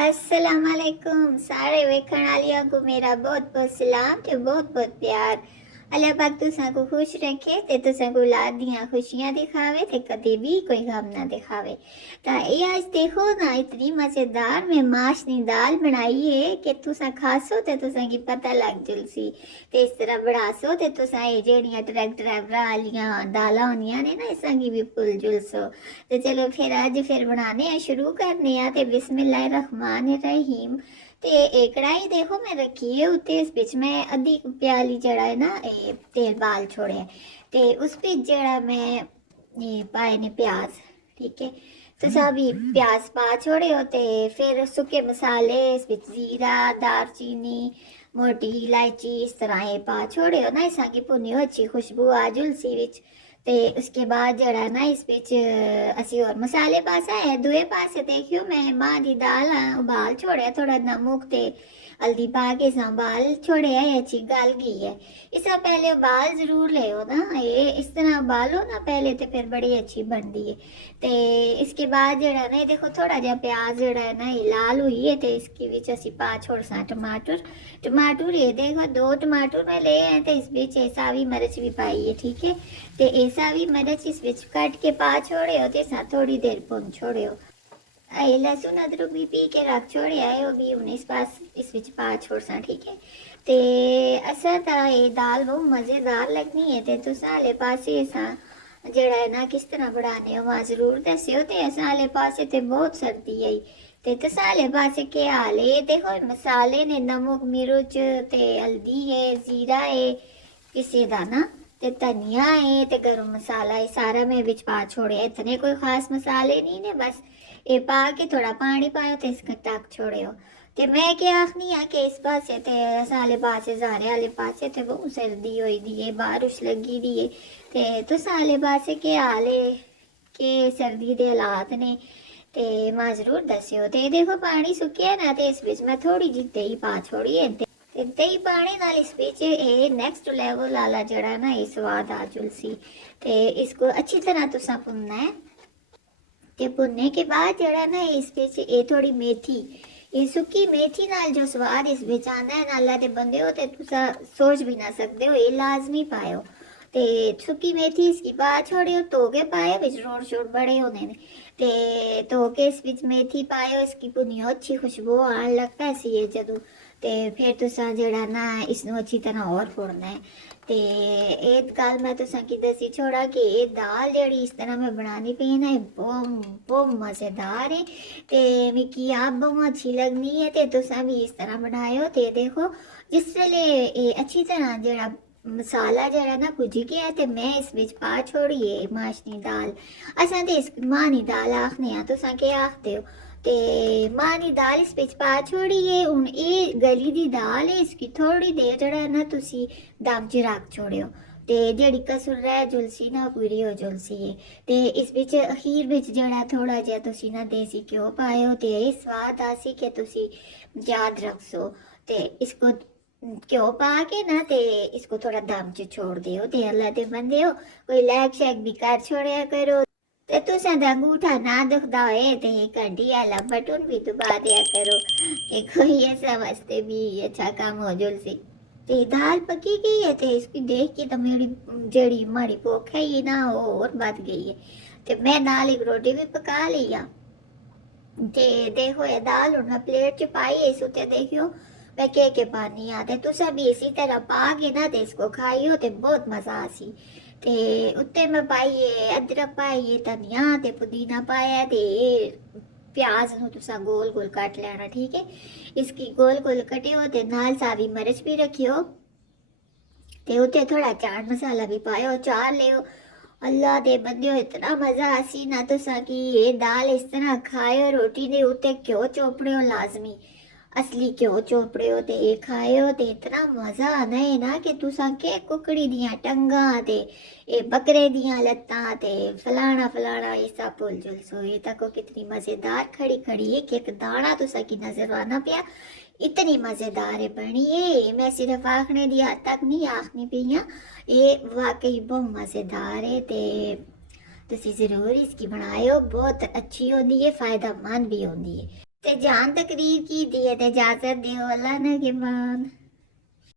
अस्सलाम वालेकुम सारे वेखण वालियां को मेरा बहुत बहुत सलाम ते बहुत बहुत प्यार। अल्लाह पाक तुसां को खुश रखे ते तुसां को औलाद दियां खुशियां दिखावे ते कदे भी कोई गम ना दिखावे। ता ये आज देखो ना इतनी मज़ेदार मैं माश दी दाल बनाई है कि तुसां खासो ते तुसां की पता लग जुलसी ते इस तरह बनासो ते तुसां ये जेहड़ियां ट्रक ड्राइवर वालियां दालां होंदियां ने ना इसां गी भी भुल जुलसो। तो चलो फिर बनाने शुरू करने ते बिस्मिल्लाह रहमान रहीम। ते एक कढ़ाई देखो मैं रखी है उत्ते इस बिच मैं अद्धी प्याली जड़ा है ना तेल बाल छोड़े ते उस बिच जड़ा मैं ये पाए ने प्याज। ठीक है तो सभी प्याज पा छोड़े होते फिर सूखे मसाले इस बिच जीरा दालचीनी मोटी इलायची इस तरह ये पा छोड़े हो ना इस की भुनी अच्छी खुशबू आ जुलसी विच। ते उसके बाद जड़ा ना इस बिच असी और मसाले पासा है दुए पासे देखियो मैं मां दी दाल उबाल छोड़े थोड़ा नमक ते हल्दी पा के उबाल छोड़े है अच्छी गल गई है। इससे पहले उबाल जरूर ले ना ये इस तरह उबालो ना पहले तो फिर बड़ी अच्छी बनती है। ते इसके बाद जड़ा ना देखो थोड़ा जहा प्याज जड़ा है ना ये लाल हुई है तो इसके बीच असी पा छोड़ सा टमाटर टमाटर ये देखो 2 टमाटर में ले हैं तो इस बीच सावी मिर्च भी पाई है। ठीक है ते ऐसा भी मिर्च इस बीच कट के पा छोड़े हो ते थोड़ी देर भुन छोड़े हो। ये लहसुन अदरक भी पी के रख छोड़े आए वो भी उन्नीस पास इस विच पा छोड़ सा। ठीक है ते असा ता ये दाल बहुत मज़ेदार लगनी है ते तुसा आले पासे असा जड़ा है ना किस तरह बनाने हो वहाँ जरूर दस्यो ते असा आले पासे ते बहुत सर्दी आई ते तुसा आले पासे के हाल है। ये देखो मसाले ने नमक मिर्च ते हल्दी है जीरा है किसी दाना ते धनिया है ते गरम मसाला है सारा मैं विच पा छोड़े इतने कोई खास मसाले नहीं ने बस ये पा के थोड़ा पानी पायो तो इसका टक छोड़े हो। ते मैं क्या आखनी है कि इस पासे ते साले पासे जारे वाले पासे ते बहुत सर्दी हुई दी है बारिश लगी दी है ते तो साले पासे के हाले के सर्दी दे हालात ने ते मां जरूर दस्यो। ते देखो पानी सुक्या ना ते इस बीच मैं थोड़ी जी दही पा छोड़ी है ते दही पाने नाल इस बीच ये नेक्स्ट लेवल वाला जड़ा ना ये स्वाद आ जुलसी। ते इसको अच्छी तरह तुसा भुनना है ते भुनने के बाद जड़ा ना इस बीच ये थोड़ी मेथी ये सुक्की मेथी नाल जो स्वाद इस बिच आंदा है ना अल्लाह दे बंदे हो ते तुसा सोच भी ना सकते हो ये लाजमी पायो। ते सुक्की मेथी इसकी पा छोड़ियो धो के पाए बिच रोड़ शोड़ बड़े होने ने ते धो के इस बिच मेथी पायो इसकी भुनियो अच्छी खुशबू आन लगता है सी जदों ते फिर तुसा जड़ा ना इसनों अच्छी तरह और भुनना है। ते एक गल मैं तुसा की दसी छोड़ा कि ये दाल जड़ी इस तरह मैं बनानी पई ना बहुत मज़ेदार है ते मिकी आप बहुत अच्छी लगनी है ते तुसा भी इस तरह बनायो। ते देखो जिस वेले ये अच्छी तरह जड़ा मसाला जड़ा ना भुज गया ते मैं इस बिच पा छोड़िए माशनी दाल असां ते इस मां दी दाल आखने आ तुसा के आखदे हो ते मां दी दाल इस बिच पा छोड़िए हुन ये गली दी दाल है इसकी थोड़ी देर जड़ा ना तुसी दम च रख छोड़ियो ते जेड़ी कसर रह जुलसी ना पूरी हो जुलसी है। ते इस बिच अखीर बिच जड़ा थोड़ा जिहा तुसी ना देसी घ्यो पायो ते स्वाद आसी के तुसी याद रखसो ते इसको घ्यो पा के ना ते इसको थोड़ा दम च छोड़ दियो ते अल्लाह दे बंदे हो कोई लैग शैग भी कर छोड़या करो ते तुसा दा अंगूठा ना दुखदा होए ते घंटी आला बटन भी दबा दिया करो कि कोई ऐसा वास्ते भी अच्छा काम हो जुलसी। ते दाल पकी गई है ते इसकी देख के तो मेरी जड़ी माड़ी भूख है ये ना और बढ़ गई है ते मैं नाल एक रोटी भी पका लिया। ते देखो ये दाल और मैं प्लेट च पाई है इस उत्ते देखियो मैं के पानी आते तुसा भी इसी तरह पा के ना ते इसको खाइयो ते बहुत मजा आसी। ते उत्ते मैं पाइए अदरक पाइए धनिया ते पुदीना पाया ते प्याज नु तुसा गोल गोल काट लेना। ठीक है इसकी गोल गोल कटियो ते नाल सारी मिर्च भी रखियो ते उत्ते थोड़ा चाट मसाला भी पायो चार लियो। अल्लाह दे बंदियो इतना मजा आसी ना तुसा की ये दाल इस तरह खायो रोटी दे उत्ते घ्यो चोपड़ियो लाजमी असली घ्यो चोपड़ियो ते ये खायो ते इतना मजा आना है ना कि तुसा के कुकड़ी दियां टंगा ते ये बकरे दियां लत्तां ते फलाना फलाना ये सब भुल जुलसो। ये तको कितनी मजेदार खड़ी खड़ी एक एक दाना तुसा की नजर आना पिया इतनी मजेदार है बनी है। मैं सिर्फ आखने दी हद तक नहीं आखनी पई ये वाकई बहुत मजेदार है ते तुसी जरूर इसकी बनायो बहुत अच्छी होती है फायदेमंद भी होती है। ਤੇ ਜਾਨ ਤਕਰੀਰ ਕੀ ਦੀ ਹੈ ਤੇ ਇਜਾਜ਼ਤ ਦਿਓ ਅੱਲਾ ਨੇ ਕੇ ਬਾਦ।